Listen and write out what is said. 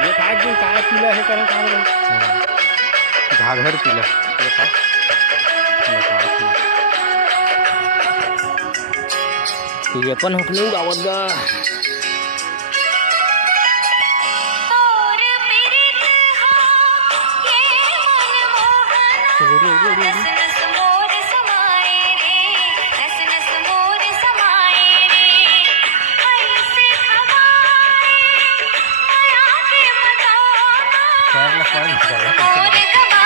हे खा एकदम काय पिलं हे कारण काय घाघर पिलं हे खा ठीक पण हुकले गावात गा Carla Juan,